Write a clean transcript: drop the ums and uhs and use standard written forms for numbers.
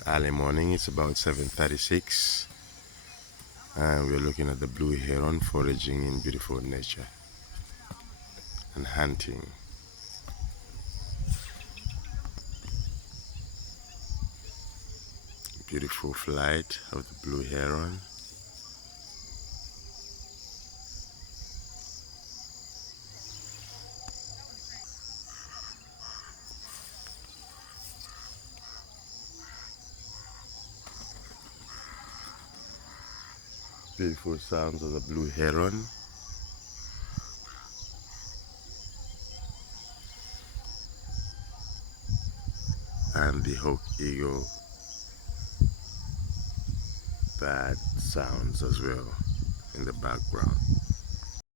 It's early morning, it's about 7:36, and we're looking at the blue heron foraging in beautiful nature and hunting. Beautiful flight of the blue heron. Beautiful sounds of the blue heron. And the hawk eagle bird sounds as well in the background.